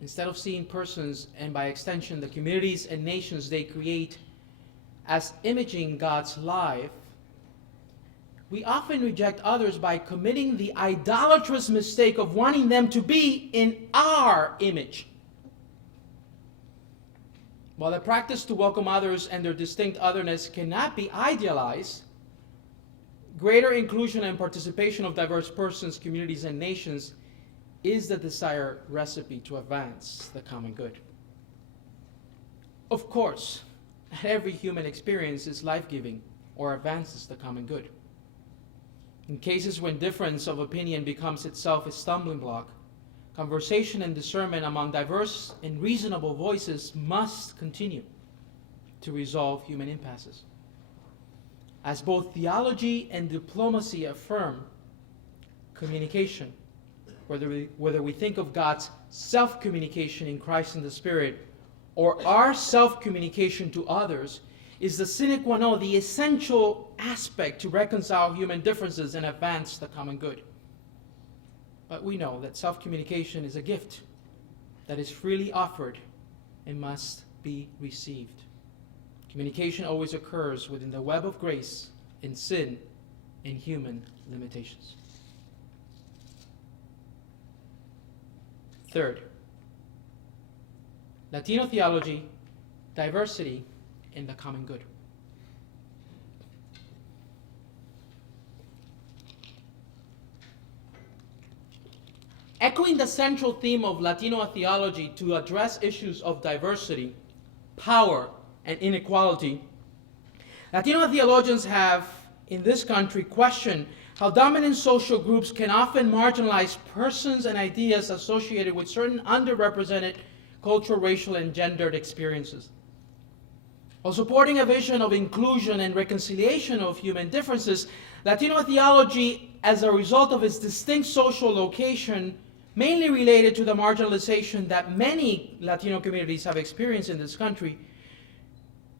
instead of seeing persons, and by extension the communities and nations they create, as imaging God's life, we often reject others by committing the idolatrous mistake of wanting them to be in our image. While the practice to welcome others and their distinct otherness cannot be idealized, greater inclusion and participation of diverse persons, communities, and nations is the desired recipe to advance the common good. Of course, not every human experience is life-giving or advances the common good. In cases when difference of opinion becomes itself a stumbling block, conversation and discernment among diverse and reasonable voices must continue to resolve human impasses. As both theology and diplomacy affirm, communication, whether we think of God's self-communication in Christ and the Spirit, or our self-communication to others, is the sine qua non, the essential aspect to reconcile human differences and advance the common good. But we know that self-communication is a gift that is freely offered and must be received. Communication always occurs within the web of grace and sin and human limitations. Third, Latino theology, diversity, and the common good. Echoing the central theme of Latino theology to address issues of diversity, power, and inequality, Latino theologians have, in this country, questioned how dominant social groups can often marginalize persons and ideas associated with certain underrepresented cultural, racial, and gendered experiences. While supporting a vision of inclusion and reconciliation of human differences, Latino theology, as a result of its distinct social location, mainly related to the marginalization that many Latino communities have experienced in this country,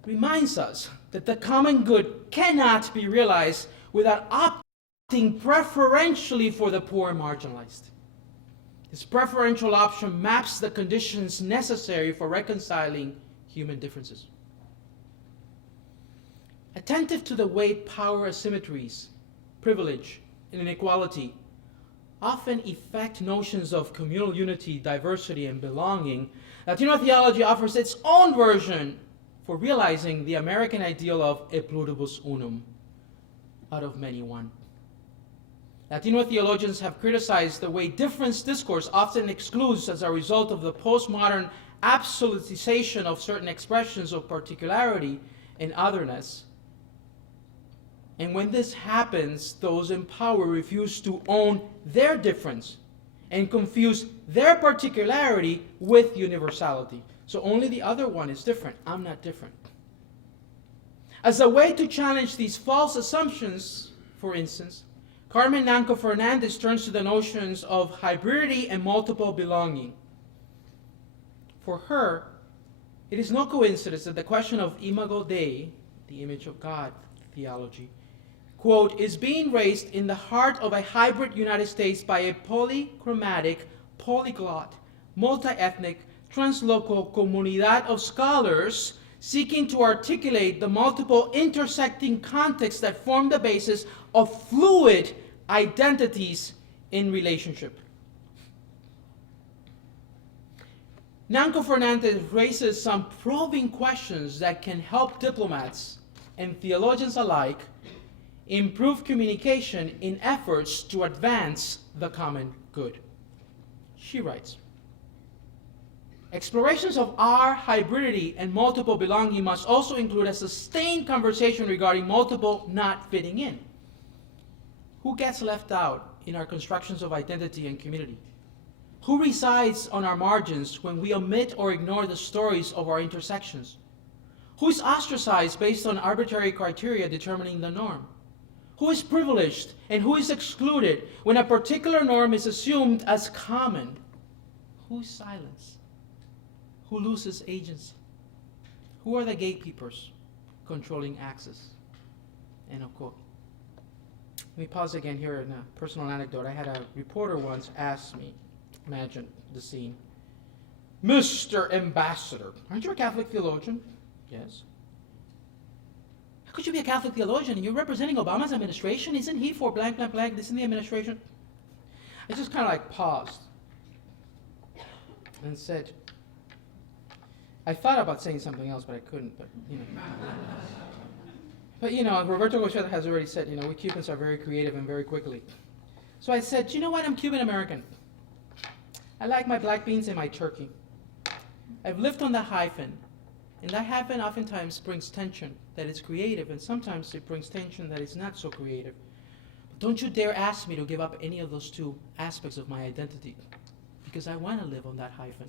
reminds us that the common good cannot be realized without opting preferentially for the poor and marginalized. This preferential option maps the conditions necessary for reconciling human differences. Attentive to the way power asymmetries, privilege, and inequality often affect notions of communal unity, diversity, and belonging, Latino theology offers its own version for realizing the American ideal of e pluribus unum, out of many one. Latino theologians have criticized the way difference discourse often excludes as a result of the postmodern absolutization of certain expressions of particularity and otherness. And when this happens, those in power refuse to own their difference and confuse their particularity with universality. So only the other one is different. I'm not different. As a way to challenge these false assumptions, for instance, Carmen Nanco Fernandez turns to the notions of hybridity and multiple belonging. For her, it is no coincidence that the question of imago Dei, the image of God theology, quote, is being raised in the heart of a hybrid United States by a polychromatic, polyglot, multi-ethnic, translocal comunidad of scholars seeking to articulate the multiple intersecting contexts that form the basis of fluid identities in relationship. Nanco Fernandez raises some probing questions that can help diplomats and theologians alike improve communication in efforts to advance the common good. She writes, explorations of our hybridity and multiple belonging must also include a sustained conversation regarding multiple not fitting in. Who gets left out in our constructions of identity and community? Who resides on our margins when we omit or ignore the stories of our intersections? Who is ostracized based on arbitrary criteria determining the norm? Who is privileged and who is excluded when a particular norm is assumed as common? Who is silenced? Who loses agency? Who are the gatekeepers controlling access? End of quote. Let me pause again here in a personal anecdote. I had a reporter once ask me, imagine the scene. Mr. Ambassador, aren't you a Catholic theologian? Yes. How could you be a Catholic theologian and you're representing Obama's administration? Isn't he for blank, blank, blank? Isn't the administration? I just kind of like paused and said, I thought about saying something else, but I couldn't, but you know. But you know, Roberto Goizueta has already said, you know, we Cubans are very creative and very quickly. So I said, you know what, I'm Cuban American. I like my black beans and my turkey. I've lived on the hyphen, and that hyphen oftentimes brings tension that is creative, and sometimes it brings tension that is not so creative. But don't you dare ask me to give up any of those two aspects of my identity, because I want to live on that hyphen.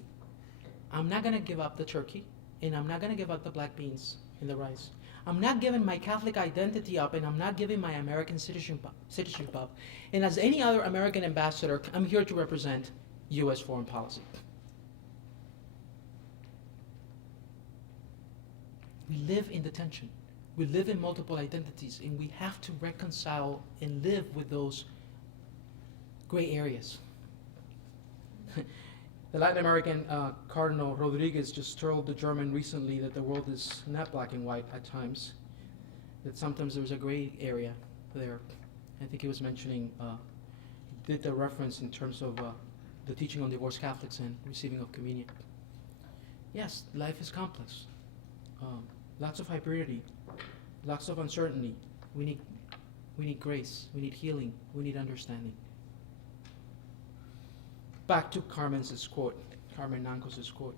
I'm not going to give up the turkey, and I'm not going to give up the black beans and the rice. I'm not giving my Catholic identity up, and I'm not giving my American citizenship up. And as any other American ambassador, I'm here to represent U.S. foreign policy. We live in the tension. We live in multiple identities, and we have to reconcile and live with those gray areas. The Latin American Cardinal Rodriguez just told the German recently that the world is not black and white at times, that sometimes there's a gray area there. I think he was mentioning, did the reference in terms of the teaching on divorced Catholics and receiving of communion. Yes, life is complex. Lots of hybridity, lots of uncertainty. We need grace, we need healing, we need understanding. Back to Carmen Nancos' quote.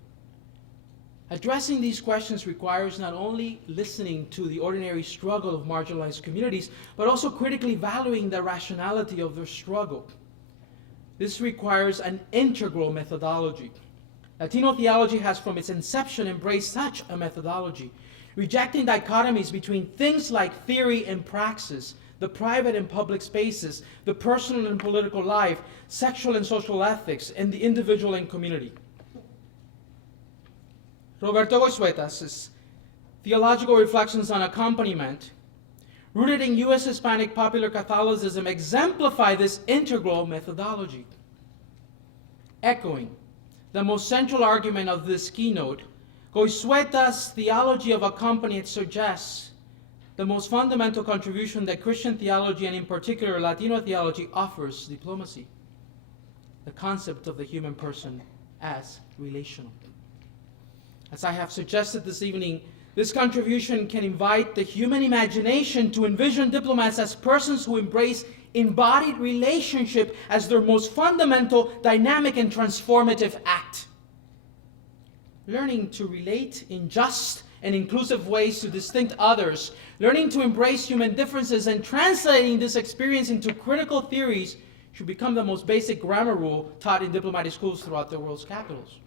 Addressing these questions requires not only listening to the ordinary struggle of marginalized communities, but also critically valuing the rationality of their struggle. This requires an integral methodology. Latino theology has from its inception embraced such a methodology, rejecting dichotomies between things like theory and praxis, the private and public spaces, the personal and political life, sexual and social ethics, and the individual and community. Roberto Goizueta's theological reflections on accompaniment, rooted in U.S. Hispanic popular Catholicism, exemplify this integral methodology. Echoing the most central argument of this keynote, Goizueta's theology of accompaniment suggests the most fundamental contribution that Christian theology, and in particular Latino theology, offers diplomacy: the concept of the human person as relational. As I have suggested this evening, this contribution can invite the human imagination to envision diplomats as persons who embrace embodied relationship as their most fundamental, dynamic, and transformative act. Learning to relate in just and inclusive ways to distinct others, learning to embrace human differences, and translating this experience into critical theories should become the most basic grammar rule taught in diplomatic schools throughout the world's capitals.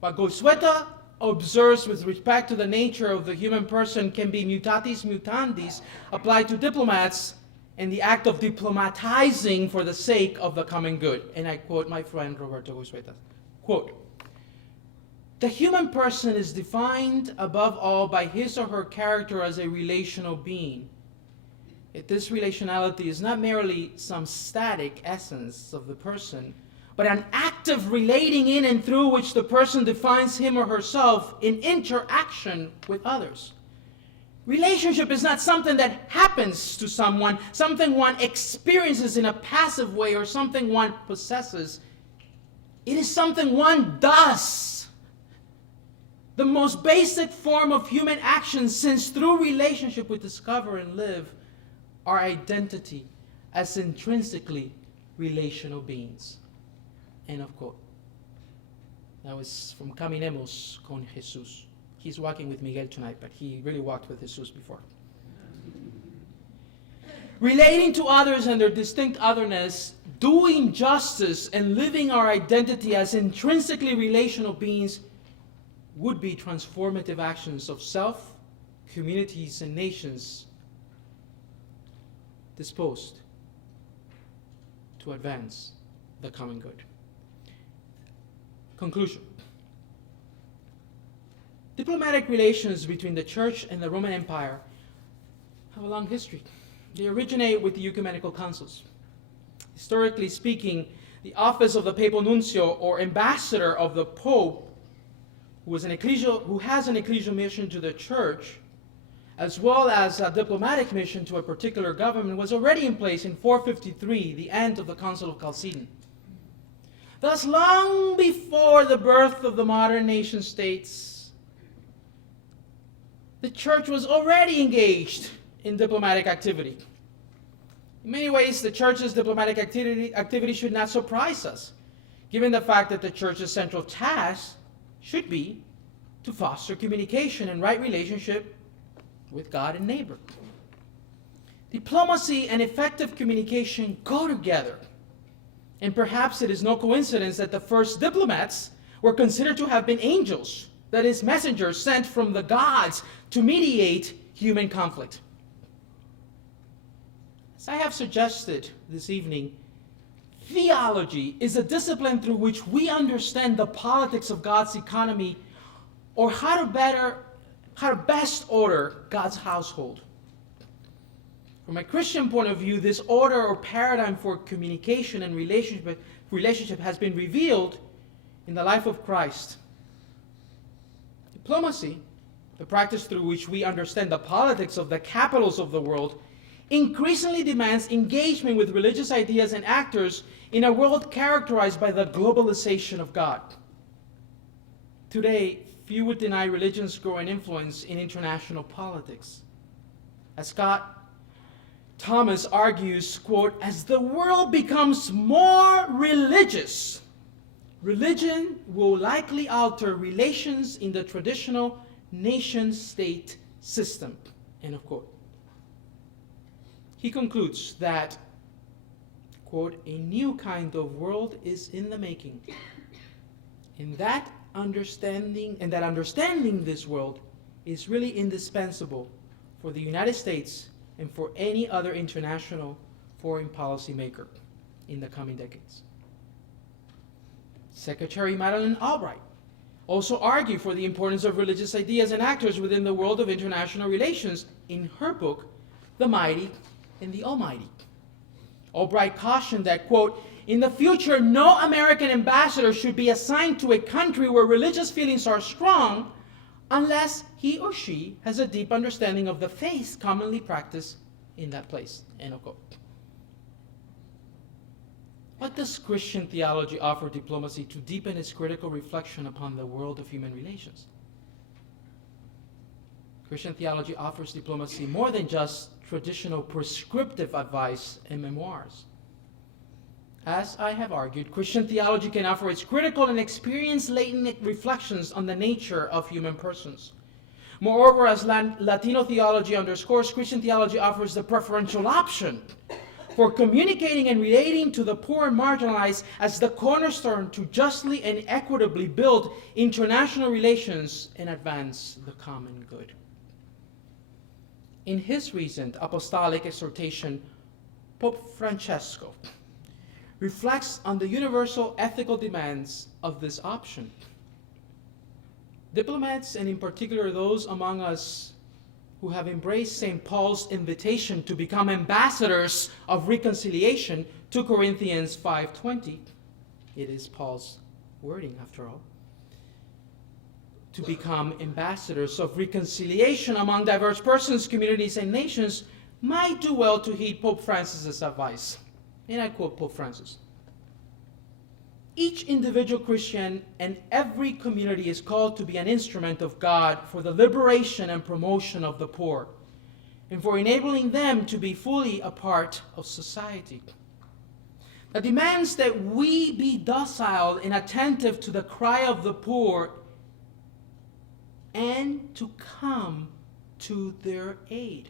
What Goizueta observes with respect to the nature of the human person can be mutatis mutandis applied to diplomats and the act of diplomatizing for the sake of the common good. And I quote my friend Roberto Goizueta, quote, "The human person is defined above all by his or her character as a relational being. This relationality is not merely some static essence of the person, but an active relating in and through which the person defines him or herself in interaction with others. Relationship is not something that happens to someone, something one experiences in a passive way, or something one possesses. It is something one does. The most basic form of human action, since through relationship we discover and live our identity as intrinsically relational beings." End of quote. That was from Caminemos con Jesús. He's walking with Miguel tonight, but he really walked with Jesus before. Relating to others and their distinct otherness, doing justice and living our identity as intrinsically relational beings would be transformative actions of self, communities, and nations disposed to advance the common good. Conclusion. Diplomatic relations between the Church and the Roman Empire have a long history. They originate with the ecumenical councils. Historically speaking, the office of the papal nuncio or ambassador of the Pope, who has an ecclesial mission to the church, as well as a diplomatic mission to a particular government, was already in place in 453, the end of the Council of Chalcedon. Thus, long before the birth of the modern nation states, the church was already engaged in diplomatic activity. In many ways, the church's diplomatic activity should not surprise us, given the fact that the church's central task should be to foster communication and right relationship with God and neighbor. Diplomacy and effective communication go together. And perhaps it is no coincidence that the first diplomats were considered to have been angels, that is, messengers sent from the gods to mediate human conflict. As I have suggested this evening, theology is a discipline through which we understand the politics of God's economy, or how to best order God's household. From a Christian point of view, this order or paradigm for communication and relationship has been revealed in the life of Christ. Diplomacy, the practice through which we understand the politics of the capitals of the world, increasingly demands engagement with religious ideas and actors in a world characterized by the globalization of God. Today, few would deny religion's growing influence in international politics. As Scott Thomas argues, quote, as the world becomes more religious, religion will likely alter relations in the traditional nation-state system, end of quote. He concludes that, quote, a new kind of world is in the making. And that understanding this world is really indispensable for the United States and for any other international foreign policy maker in the coming decades. Secretary Madeleine Albright also argued for the importance of religious ideas and actors within the world of international relations in her book, The Mighty and the Almighty. Albright cautioned that, quote, in the future, no American ambassador should be assigned to a country where religious feelings are strong unless he or she has a deep understanding of the faith commonly practiced in that place, end of quote. What does Christian theology offer diplomacy to deepen its critical reflection upon the world of human relations? Christian theology offers diplomacy more than just traditional prescriptive advice and memoirs. As I have argued, Christian theology can offer its critical and experience-laden reflections on the nature of human persons. Moreover, as Latino theology underscores, Christian theology offers the preferential option for communicating and relating to the poor and marginalized as the cornerstone to justly and equitably build international relations and advance the common good. In his recent apostolic exhortation, Pope Francesco reflects on the universal ethical demands of this option. Diplomats, and in particular those among us who have embraced St. Paul's invitation to become ambassadors of reconciliation, 2 Corinthians 5:20, it is Paul's wording after all, to become ambassadors of reconciliation among diverse persons, communities, and nations, might do well to heed Pope Francis's advice. And I quote Pope Francis. Each individual Christian and every community is called to be an instrument of God for the liberation and promotion of the poor, and for enabling them to be fully a part of society. That demands that we be docile and attentive to the cry of the poor and to come to their aid.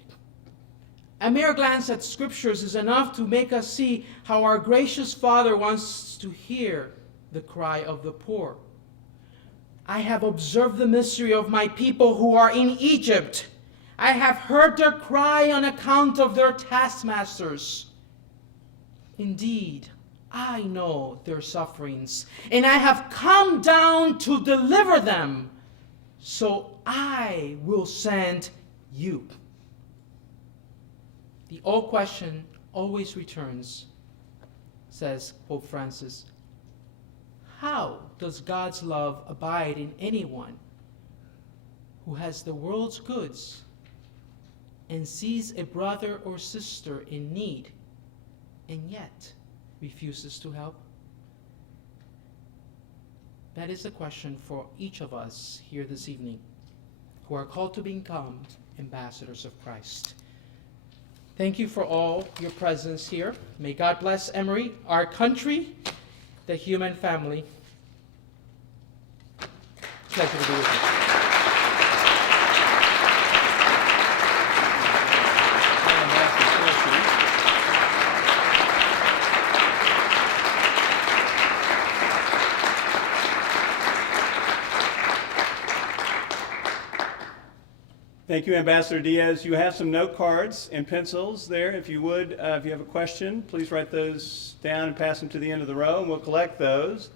A mere glance at scriptures is enough to make us see how our gracious Father wants to hear the cry of the poor. I have observed the misery of my people who are in Egypt. I have heard their cry on account of their taskmasters. Indeed, I know their sufferings, and I have come down to deliver them. So I will send you. The old question always returns. says Pope Francis, how does God's love abide in anyone who has the world's goods and sees a brother or sister in need and yet refuses to help? That is the question for each of us here this evening who are called to become ambassadors of Christ. Thank you for all your presence here. May God bless Emory, our country, the human family. Pleasure to be with you. Thank you, Ambassador Diaz. You have some note cards and pencils there. If you would, if you have a question, please write those down and pass them to the end of the row, and we'll collect those.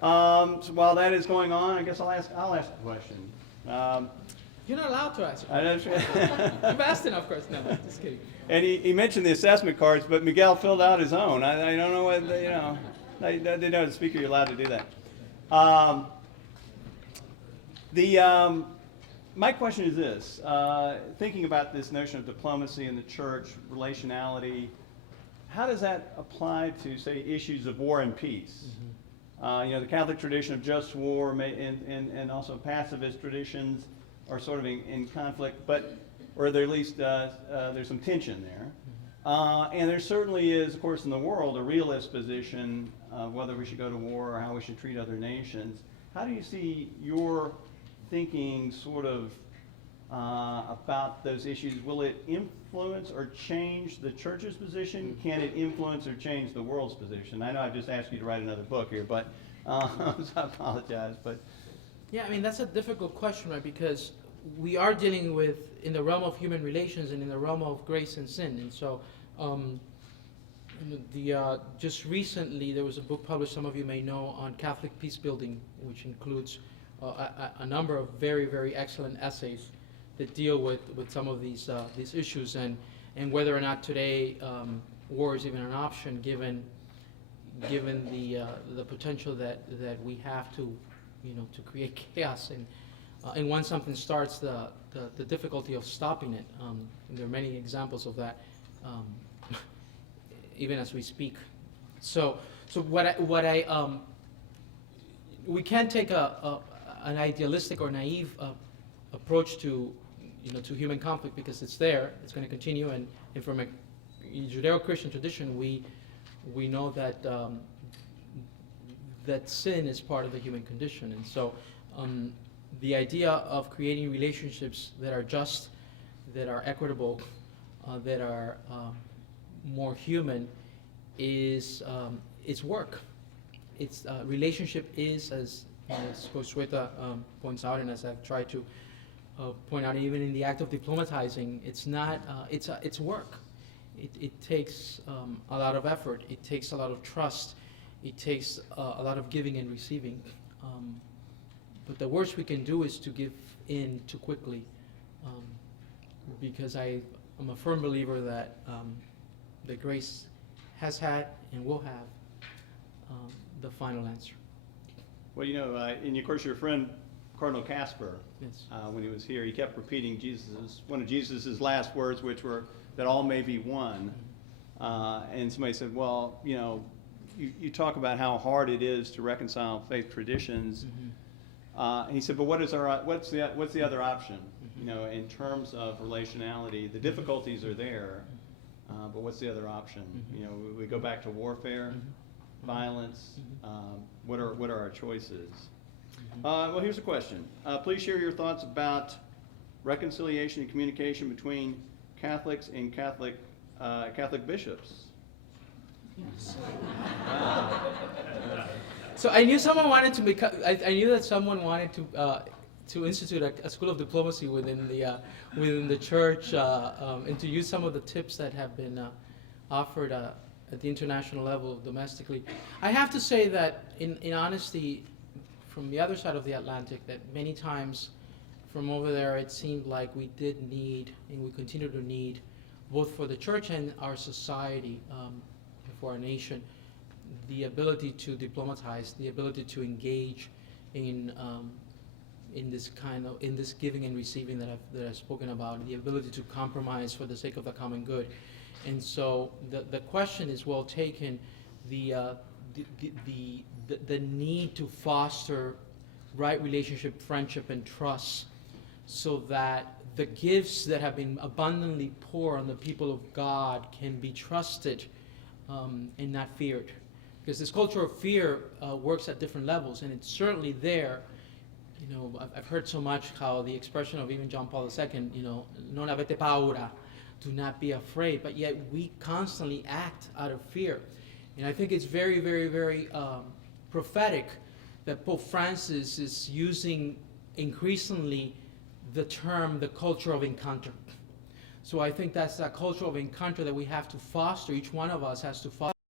So while that is going on, I guess I'll ask a question. You're not allowed to ask. You've asked enough, of course. No, just kidding. And he mentioned the assessment cards, but Miguel filled out his own. I don't know what, they know the speaker, you're allowed to do that. My question is this, thinking about this notion of diplomacy in the church, relationality, how does that apply to, say, issues of war and peace? The Catholic tradition of just war and also pacifist traditions are sort of in conflict, or there at least there's some tension there. And there certainly is, of course, in the world, a realist position of whether we should go to war or how we should treat other nations. How do you see your thinking sort of about those issues? Will it influence or change the church's position? Can it influence or change the world's position? I know I've just asked you to write another book here, but so I apologize. But yeah, I mean, that's a difficult question, right? Because we are dealing with, in the realm of human relations and in the realm of grace and sin. And so just recently there was a book published, some of you may know, on Catholic peace building, which includes a number of very, very excellent essays that deal with some of these issues and whether or not today war is even an option given the potential that we have to create chaos and once something starts, the difficulty of stopping it. And there are many examples of that even as we speak. So we can't take an idealistic or naive approach to human conflict because it's there, it's going to continue, and from a Judeo-Christian tradition, we know that that sin is part of the human condition, and so the idea of creating relationships that are just, that are equitable, that are more human is it's work. It's relationship is, as Josueta points out, and as I've tried to point out, even in the act of diplomatizing, it's not. It's work. It takes a lot of effort. It takes a lot of trust. It takes a lot of giving and receiving. But the worst we can do is to give in too quickly, because I'm a firm believer that that grace has had and will have the final answer. Well, and of course your friend Cardinal Casper, Yes. When he was here, he kept repeating one of Jesus's last words, which were that all may be one. And somebody said, well, you talk about how hard it is to reconcile faith traditions. And he said, but what's the other option? In terms of relationality, the difficulties are there, but what's the other option? We go back to warfare, violence. What are our choices? Well, here's a question. Please share your thoughts about reconciliation and communication between Catholics and Catholic bishops. So I knew someone wanted to become. I knew that someone wanted to institute a school of diplomacy within the church and to use some of the tips that have been offered at the international level, domestically. I have to say that, in honesty, from the other side of the Atlantic, that many times from over there it seemed like we did need, and we continue to need, both for the church and our society, for our nation, the ability to diplomatize, the ability to engage in this giving and receiving that I've spoken about, the ability to compromise for the sake of the common good. And so the question is well taken. The need to foster right relationship, friendship, and trust, so that the gifts that have been abundantly poured on the people of God can be trusted and not feared. Because this culture of fear works at different levels, and it's certainly there. You know, I've heard so much how the expression of even John Paul II, you know, non avete paura, do not be afraid, but yet we constantly act out of fear. And I think it's very, very, very prophetic that Pope Francis is using increasingly the term the culture of encounter. So I think that's that culture of encounter that we have to foster. Each one of us has to foster.